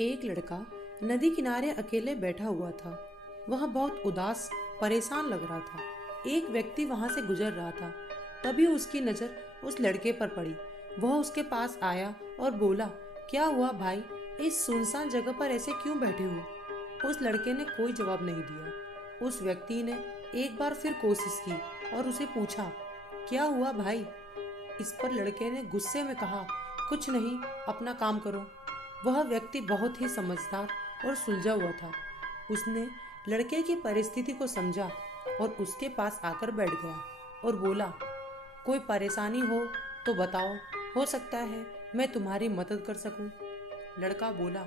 एक लड़का नदी किनारे अकेले बैठा हुआ था। वह बहुत उदास परेशान लग रहा था। एक व्यक्ति वहां से गुजर रहा था। तभी उसकी नज़र उस लड़के पर पड़ी। वह उसके पास आया और बोला, क्या हुआ भाई, इस सुनसान जगह पर ऐसे क्यों बैठे हो? उस लड़के ने कोई जवाब नहीं दिया। उस व्यक्ति ने एक बार फिर कोशिश की और उसे पूछा, क्या हुआ भाई? इस पर लड़के ने गुस्से में कहा, कुछ नहीं, अपना काम करो। वह व्यक्ति बहुत ही समझदार और सुलझा हुआ था। उसने लड़के की परिस्थिति को समझा और उसके पास आकर बैठ गया और बोला, कोई परेशानी हो तो बताओ, हो सकता है मैं तुम्हारी मदद कर सकूं। लड़का बोला,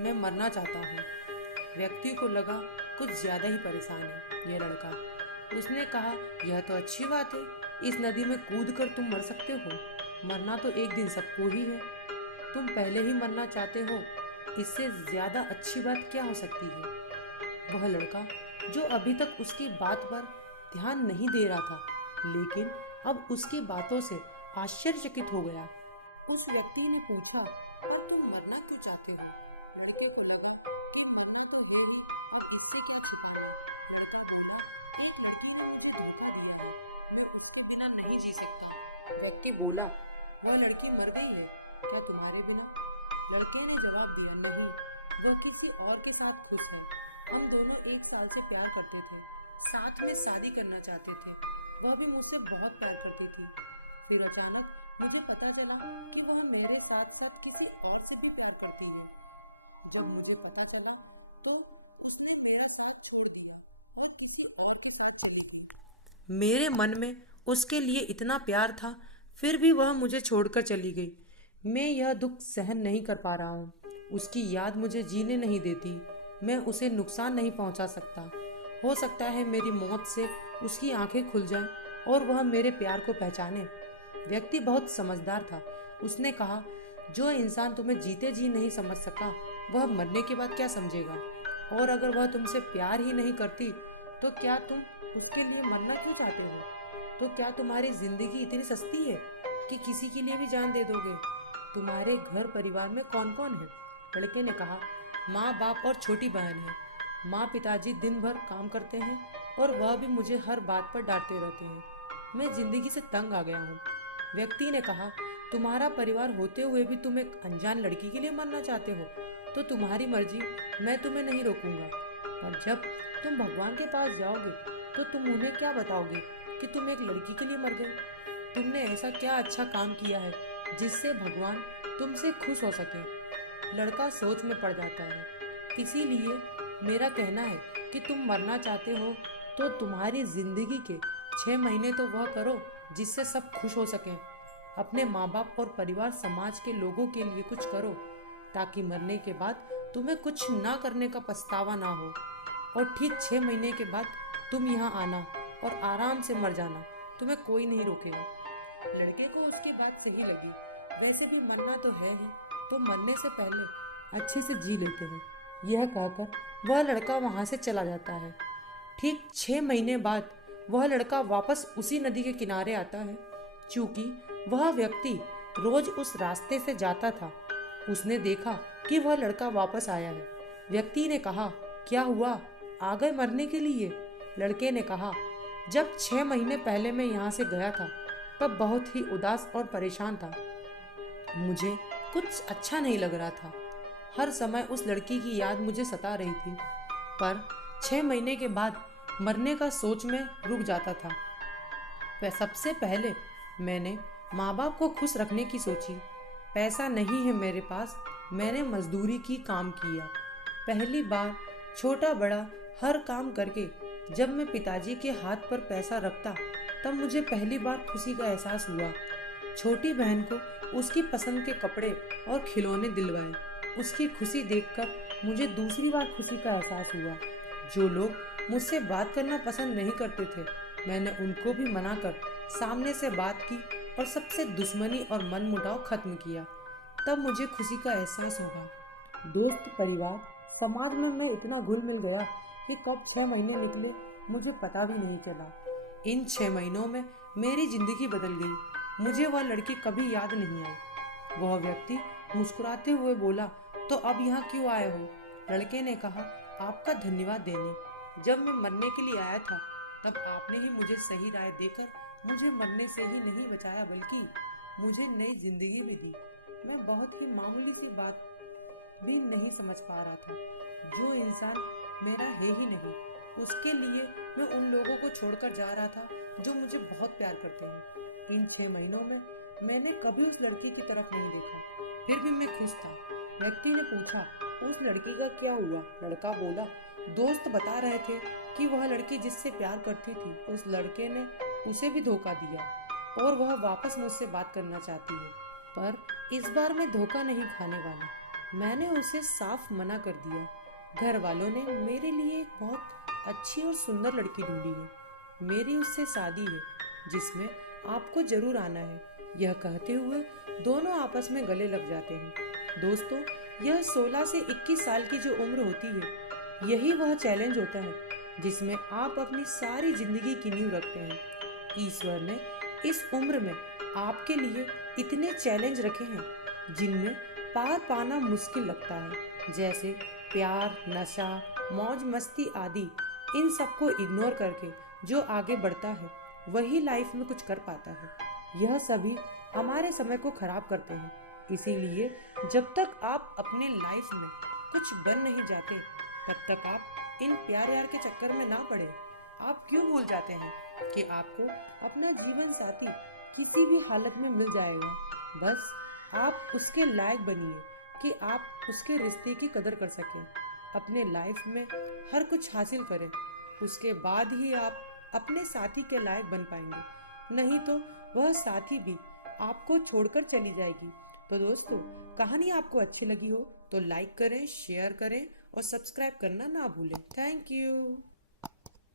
मैं मरना चाहता हूँ। व्यक्ति को लगा कुछ ज्यादा ही परेशान है यह लड़का। उसने कहा, यह तो अच्छी बात है, इस नदी में कूद कर तुम मर सकते हो। मरना तो एक दिन सबको ही है। तुम पहले ही मरना चाहते हो, इससे ज्यादा अच्छी बात क्या हो सकती है? वह लड़का, जो अभी तक उसकी बात पर ध्यान नहीं दे रहा था, लेकिन अब उसकी बातों से आश्चर्यचकित हो गया। उस व्यक्ति ने पूछा, पर तुम मरना क्यों चाहते हो? लड़के को लगा, तुम मरना तो है ही, और इससे अच्छी बिना नहीं जी सकता। व्यक्ति बोला, वह लड़की मर गई है क्या तुम्हारे बिना? लड़के ने जवाब दिया, नहीं, वह किसी और के साथ खुश है। हम दोनों एक साल से प्यार करते थे, साथ में शादी करना चाहते थे। वह भी मुझसे बहुत प्यार करती थी। फिर अचानक मुझे पता चला कि वह मेरे साथ साथ किसी और से भी प्यार करती है। जब मुझे पता चला तो उसने मेरा साथ छोड़ दिया और किसी और के साथ चली गई। मेरे मन में उसके लिए इतना प्यार था, फिर भी वह मुझे छोड़कर चली गई। मैं यह दुख सहन नहीं कर पा रहा हूँ। उसकी याद मुझे जीने नहीं देती। मैं उसे नुकसान नहीं पहुँचा सकता। हो सकता है मेरी मौत से उसकी आंखें खुल जाएं और वह मेरे प्यार को पहचाने। व्यक्ति बहुत समझदार था। उसने कहा, जो इंसान तुम्हें जीते जी नहीं समझ सका, वह मरने के बाद क्या समझेगा? और अगर वह तुमसे प्यार ही नहीं करती, तो क्या तुम उसके लिए मरना क्यों चाहते हो? तो क्या तुम्हारी जिंदगी इतनी सस्ती है कि किसी के लिए भी जान दे दोगे? तुम्हारे घर परिवार में कौन कौन है? लड़के ने कहा, माँ बाप और छोटी बहन है। माँ पिताजी दिन भर काम करते हैं और वह भी मुझे हर बात पर डांटते रहते हैं। मैं जिंदगी से तंग आ गया हूँ। व्यक्ति ने कहा, तुम्हारा परिवार होते हुए भी तुम एक अनजान लड़की के लिए मरना चाहते हो, तो तुम्हारी मर्जी, मैं तुम्हें नहीं रोकूंगा। और जब तुम भगवान के पास जाओगे तो तुम उन्हें क्या बताओगे कि तुम एक लड़की के लिए मर गए? तुमने ऐसा क्या अच्छा काम किया है जिससे भगवान तुमसे खुश हो सके? लड़का सोच में पड़ जाता है। इसीलिए मेरा कहना है कि तुम मरना चाहते हो तो तुम्हारी जिंदगी के 6 महीने तो वह करो जिससे सब खुश हो सकें। अपने माँ बाप और परिवार समाज के लोगों के लिए कुछ करो, ताकि मरने के बाद तुम्हें कुछ ना करने का पछतावा ना हो। और ठीक 6 महीने के बाद तुम यहाँ आना और आराम से मर जाना। तुम्हें कोई नहीं रोकेगा। लड़के को उसकी बात सही लगी। वैसे भी मरना तो है ही, तो मरने से पहले अच्छे से जी लेते हैं। यह कहकर वह लड़का वहां से चला जाता है। ठीक 6 महीने बाद वह लड़का वापस उसी नदी के किनारे आता है। चूंकि वह व्यक्ति रोज उस रास्ते से जाता था, उसने देखा कि वह लड़का वापस आया है। व्यक्ति ने कहा, क्या हुआ, आ गए मरने के लिए? लड़के ने कहा, जब 6 महीने पहले मैं यहाँ से गया था, तब बहुत ही उदास और परेशान था। मुझे कुछ अच्छा नहीं लग रहा था। हर समय उस लड़की की याद मुझे सता रही थी। पर 6 महीने के बाद मरने का सोच में रुक जाता था। वह सबसे पहले मैंने माँ बाप को खुश रखने की सोची। पैसा नहीं है मेरे पास, मैंने मजदूरी की काम किया। पहली बार छोटा बड़ा हर काम करके जब मैं पिताजी के हाथ पर पैसा रखता, तब मुझे पहली बार खुशी का एहसास हुआ। छोटी बहन को उसकी पसंद के कपड़े और खिलौने दिलवाए। उसकी खुशी देखकर मुझे दूसरी बार खुशी का एहसास हुआ। जो लोग मुझसे बात करना पसंद नहीं करते थे, मैंने उनको भी मनाकर सामने से बात की और सबसे दुश्मनी और मनमुटाव खत्म किया। तब मुझे खुशी का एहसास हुआ। दोस्त, परिवार, समाज में मैं इतना घुल मिल गया कि कब 6 महीने निकले मुझे पता भी नहीं चला। इन 6 महीनों में मेरी जिंदगी बदल गई। मुझे वह लड़की कभी याद नहीं आई। वह व्यक्ति मुस्कुराते हुए बोला, तो अब यहाँ क्यों आए हो? लड़के ने कहा, आपका धन्यवाद देने। जब मैं मरने के लिए आया था तब आपने ही मुझे सही राय देकर मुझे मरने से ही नहीं बचाया बल्कि मुझे नई जिंदगी भी दी। मैं बहुत ही मामूली सी बात भी नहीं समझ पा रहा था। जो इंसान मेरा है ही नहीं, उसके लिए मैं उन लोगों को छोड़कर जा रहा था जो मुझे बहुत प्यार करते हैं। इन 6 महीनों में मैंने कभी उस लड़की की तरफ नहीं देखा, फिर भी मैं खुश था। व्यक्ति ने पूछा, उस लड़की का क्या हुआ? लड़का बोला, दोस्त बता रहे थे कि वह लड़की जिससे प्यार करती थी उस लड़के ने उसे भी धोखा दिया और वह वापस मुझसे बात करना चाहती है, पर इस बार मैं धोखा नहीं खाने वाला। मैंने उसे साफ मना कर दिया। घर वालों ने मेरे लिए एक बहुत अच्छी और सुंदर लड़की ढूंढी है। मेरी उससे शादी है जिसमें आपको जरूर आना है। यह कहते हुए दोनों आपस में गले लग जाते हैं। दोस्तों, यह 16 से 21 साल की जो उम्र होती है, यही वह चैलेंज होता है जिसमें आप अपनी सारी जिंदगी की नींव रखते हैं। ईश्वर ने इस उम्र में आपके लिए इतने चैलेंज रखे हैं जिनमें पार पाना मुश्किल लगता है, जैसे प्यार, नशा, मौज मस्ती आदि। इन सबको इग्नोर करके जो आगे बढ़ता है वही लाइफ में कुछ कर पाता है। यह सभी हमारे समय को खराब करते हैं। इसीलिए जब तक आप अपने लाइफ में कुछ बन नहीं जाते तब तक आप इन प्यार यार के चक्कर में ना पड़े। आप क्यों भूल जाते हैं कि आपको अपना जीवन साथी किसी भी हालत में मिल जाएगा? बस आप उसके लायक बनिए कि आप उसके रिश्ते की कदर कर सकें। अपने लाइफ में हर कुछ हासिल करें, उसके बाद ही आप अपने साथी के लायक बन पाएंगे। नहीं तो वह साथी भी आपको छोड़कर चली जाएगी। तो दोस्तों, कहानी आपको अच्छी लगी हो तो लाइक करें, शेयर करें और सब्सक्राइब करना ना भूलें। Thank you.